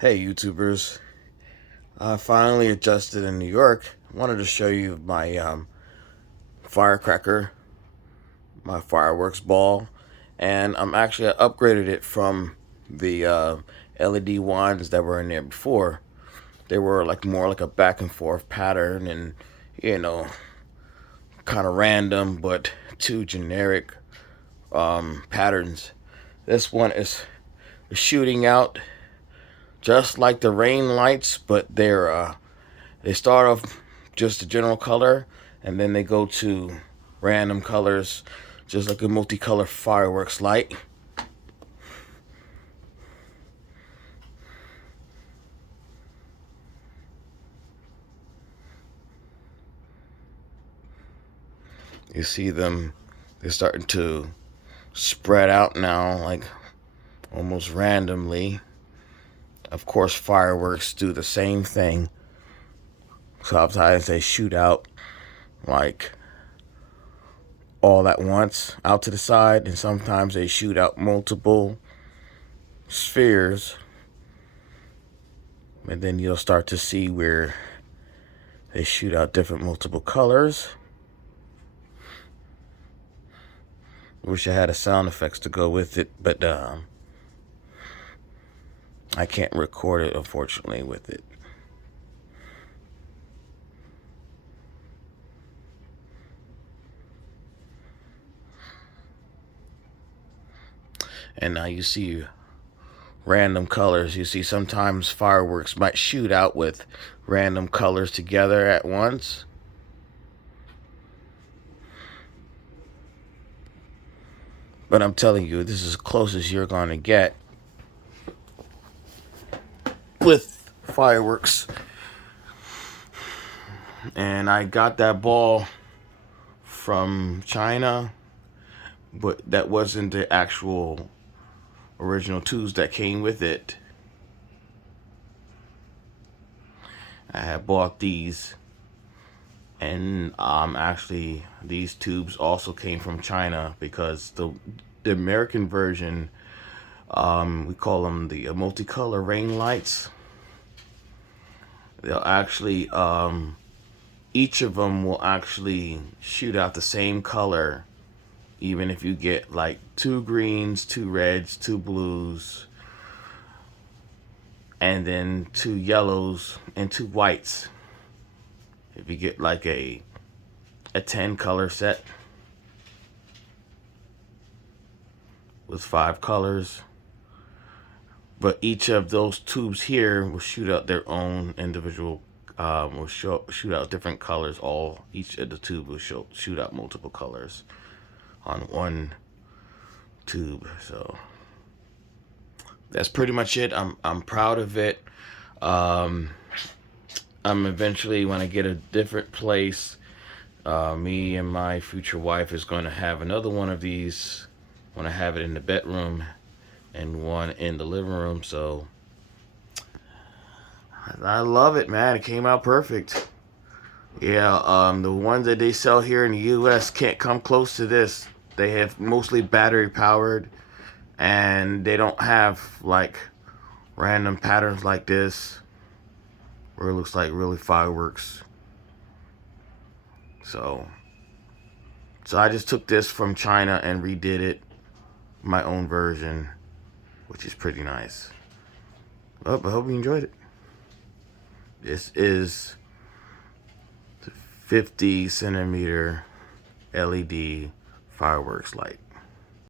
Hey YouTubers, I finally adjusted in New York. I wanted to show you my firecracker, my fireworks ball, and I upgraded it from the LED ones that were in there before. They were like more like a back and forth pattern and you know kind of random but two generic patterns. This one is shooting out just like the rain lights, but they start off just a general color, and then they go to random colors, just like a multicolor fireworks light. You see them, they're starting to spread out now, like almost randomly. Of course, fireworks do the same thing. Sometimes they shoot out like all at once out to the side, and sometimes they shoot out multiple spheres, and then you'll start to see where they shoot out different multiple colors. Wish I had a sound effects to go with it, but I can't record it, unfortunately, with it. And now you see random colors. You see sometimes fireworks might shoot out with random colors together at once. But I'm telling you, this is as close as you're going to get with fireworks. And I got that ball from China, but that wasn't the actual original tubes that came with it. I had bought these, and actually these tubes also came from China, because the American version, we call them the multicolor rain lights. They'll actually each of them will actually shoot out the same color, even if you get like 2 greens, 2 reds, 2 blues, and then 2 yellows and 2 whites. If you get like a 10 color set with 5 colors, but each of those tubes here will shoot out their own individual, will shoot out different colors. Each of the tube will shoot out multiple colors on one tube. So that's pretty much it. I'm proud of it. I'm eventually, when I get a different place, me and my future wife is going to have another one of these when I have it in the bedroom and one in the living room. So I love it, man. It came out perfect. Yeah, the ones that they sell here in the US can't come close to this. They have mostly battery powered, and they don't have like random patterns like this where it looks like really fireworks. So I just took this from China and redid it, my own version, which is pretty nice. Well, I hope you enjoyed it. This is the 50 centimeter LED fireworks light.